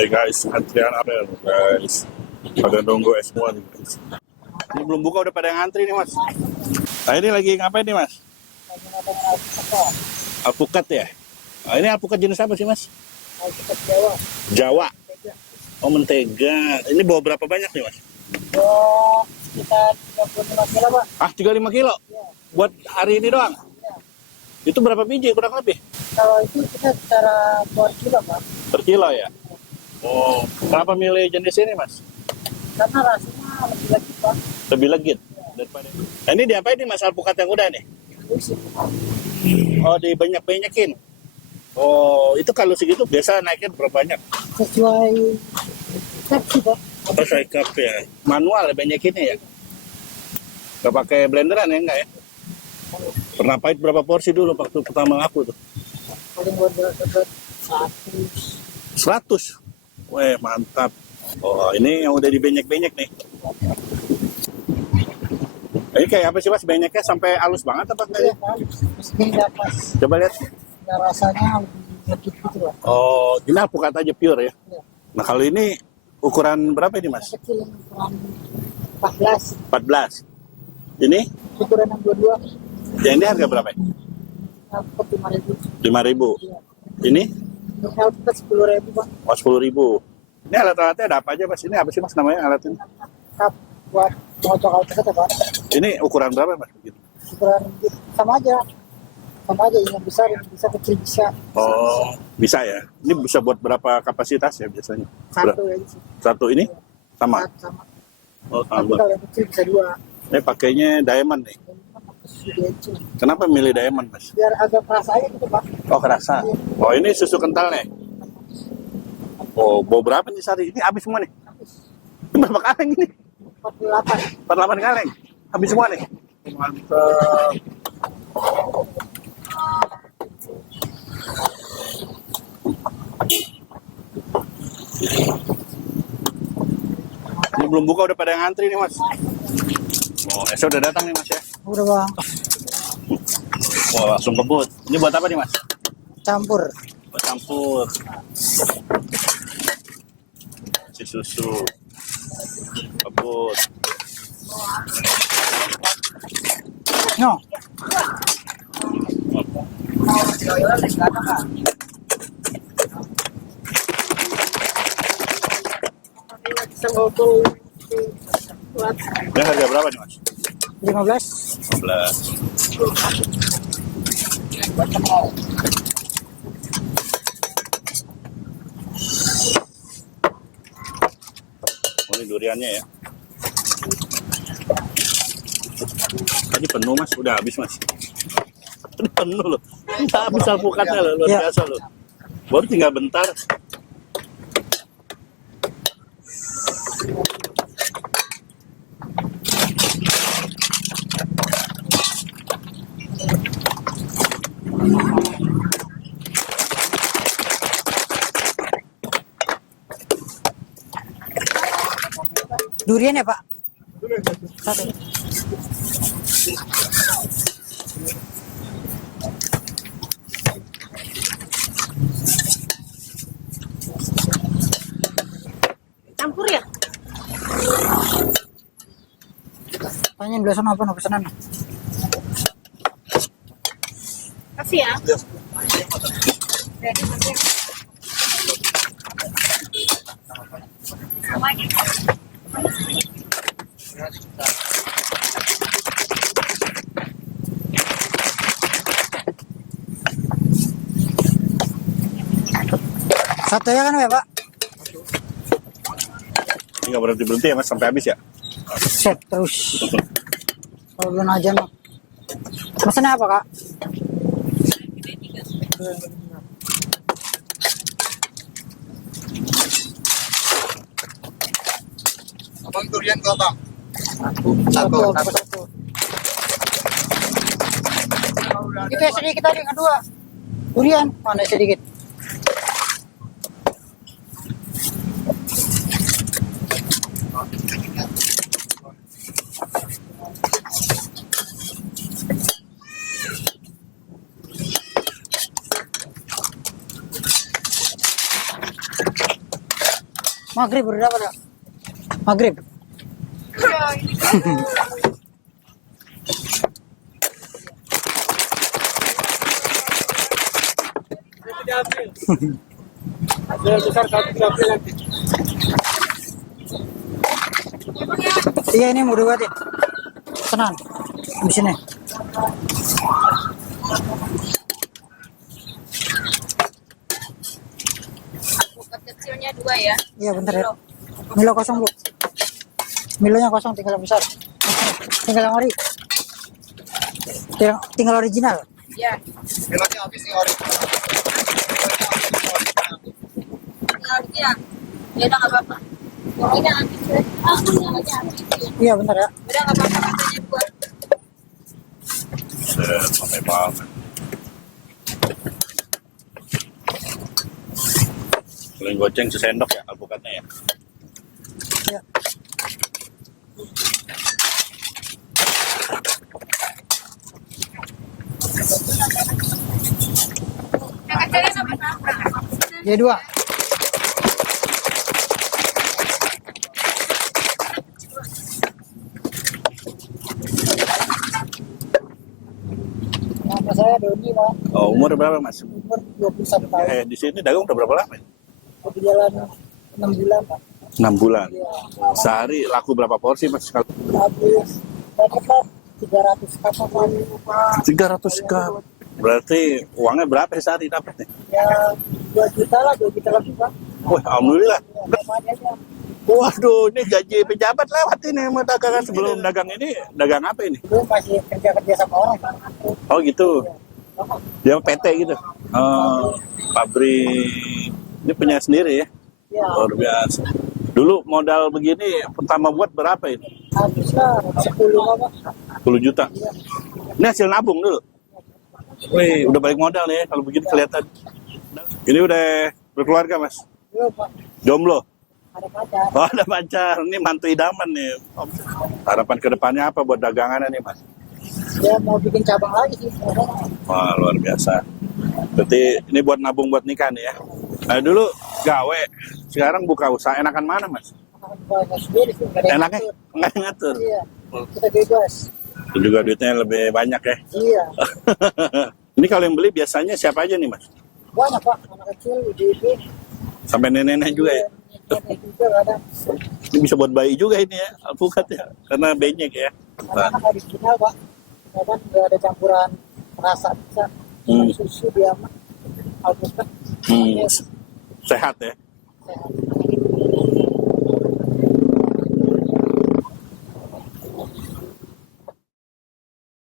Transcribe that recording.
Nih guys, antrian apel guys. Pada nunggu es semua nih guys. Ini belum buka udah pada ngantri nih mas. Nah ini lagi ngapain nih mas? Alpukat ya? Nah, ini alpukat jenis apa sih mas? Alpukat Jawa. Jawa? Oh mentega. Ini bawa berapa banyak nih mas? Oh, sekitar 35 kilo pak. Ah 35 kilo? Ya. Buat hari ini doang? Ya. Itu berapa biji kurang lebih? Kalau itu kita secara per kilo pak. Per kilo ya? Oh, kenapa milih jenis ini mas? Karena rasanya lebih lagi pak. Lebih legit daripada ini. Nah, ini diapain nih mas alpukat yang udah nih? Lusi. Oh dibanyak-banyakin. Oh itu kalau segitu biasa naiknya berapa banyak? Sesuai kapsi pak. Oh saya cup ya. Manual ya banyakinnya ya? Gak pakai blenderan ya enggak ya? Pernah pahit berapa porsi dulu waktu pertama aku tuh? Paling buat 100. 100. Weh mantap. Oh ini yang udah dibanyak-banyak nih. Ini kayak apa sih mas? Banyaknya sampai halus banget apa enggak Iya ya? pak. Meski nggak pas. Coba lihat. Nah, rasanya lebih legit gitu pak. Oh ini alpukat aja pure ya? Iya. Nah kalau ini ukuran berapa ini mas? Yang kecil yang ukuran 14. 14. Ini? Ukuran yang 22. Yang ini harga berapa ya? Alpukat 5.000. 5.000. Iya. Ini? Ini alpukat 10.000 pak. Oh 10.000. Ini alat-alatnya ada apa aja mas? Ini apa sih mas namanya alatnya? Kap buat mengocok alpukat ya pak. Ini ukuran berapa mas? Begitu. Ukuran sama aja yang besar yang bisa kecil bisa. Oh bisa ya. Ini bisa buat berapa kapasitas ya biasanya? Satu ya sih. Satu ini sama. Sama. Oh Tapi sama. kalau yang kecil bisa 2. Ini pakainya diamond nih. Kenapa milih diamond mas? Biar agak keras aja gitu pak. Oh kerasa. Oh ini susu kental nih. Oh bawa berapa nih sehari? Ini habis semua nih. Ini berapa kaleng ini? 48. 48 kaleng. Habis semua nih. Mantap. Ini belum buka udah pada ngantri nih mas. Oh esnya udah datang nih mas ya. Udah bang. Wah langsung kebut. Ini buat apa nih mas? Campur. Buat campur. Si susu. Kebut. No. Ini harga berapa nih mas? 15. 15. Oh, ini duriannya ya. Tadi penuh mas, udah habis mas. Tadi penuh loh. Udah habis alpukatnya loh, luar Ya. biasa loh. Baru tinggal bentar. Durian ya pak? Satu. Campur ya? Tanyain dulu sana apa no pesanan. Kasih ya. Satu ya kan ya pak? Ini nggak berhenti-berhenti ya mas, sampai habis ya? Set terus. Kalau belum aja no. Pesannya apa kak? Abang durian kau bang? Satu. Itu ya sedikit tadi kedua. Durian mana sedikit? Maghrib udah dapat ya? Maghrib. Iya ini mau dua deh. Tenang. Di sini. Bukan kecilnya 2 ya. Iya bentar ya. Milo kosong bu. Milonya kosong tinggal yang besar. Tinggal yang ori. Tinggal original. Ya. Pilotnya habis nih ori. Ya. Ya udah enggak apa-apa. Ini habis ya. Aku aja habis. Iya bentar ya. Udah enggak apa-apa katanya 2. Sampai banget. Paling goceng sesendok ya alpukatnya ya. Iya. Yang kecilnya sampai berapa? Dia dua. Nama saya Doni, Pak. Oh, umur berapa Mas? Umur 21 tahun. Di sini dagang udah berapa lama? Berjalan 6 bulan, Pak. 6 bulan. Iya. Sehari laku berapa porsi Mas? Habis dapat Pak 300 kapal, Pak. 300 cup. Berarti uangnya berapa sehari dapat nih? Ya 2 juta lah, 2 juta lebih, Pak. Wah, alhamdulillah. Ya, sama aja. Waduh, ini gaji pejabat lewat ini sama dagangan. Sebelum dagang ini, dagang apa ini? Itu masih kerja sama orang, Pak. Oh gitu. Dia PT gitu. Oh, pabrik. Ini punya sendiri ya? Ya, Luar biasa. Dulu modal begini pertama buat berapa ini? habislah 10 Pak. 10 juta. Iya. Ini hasil nabung dulu. Wih, udah balik modal nih kalau begini kelihatan. Ini udah berkeluarga Mas? Iya, Pak. Jomblo? Ada pacar. Oh, ada pacar. Ini mantu idaman nih. Harapan ke depannya apa buat dagangannya nih Mas? Ya mau bikin cabang lagi sih. Wah, luar biasa. Berarti ini buat nabung buat nikah nih ya. Nah, dulu gawe, sekarang buka usaha. Enakan mana Mas? Banyak sendiri sih. Nggak ada yang Enaknya ngatur. nggak ngatur. Iya. Kita bebas. Itu juga duitnya lebih banyak ya. Iya. Ini kalau yang beli biasanya siapa aja nih Mas? Banyak Pak. Anak kecil, ibu-ibu. Sampai nenek-nenek juga ya. Nenek juga kadang. Ini bisa buat bayi juga ini ya, alpukat ya. Karena banyak ya. Anak-anak original Pak. Kadang nggak ada campuran rasa bisa. Susu dia mah. Alpukat. Hmm. Sehat ya. Sehat.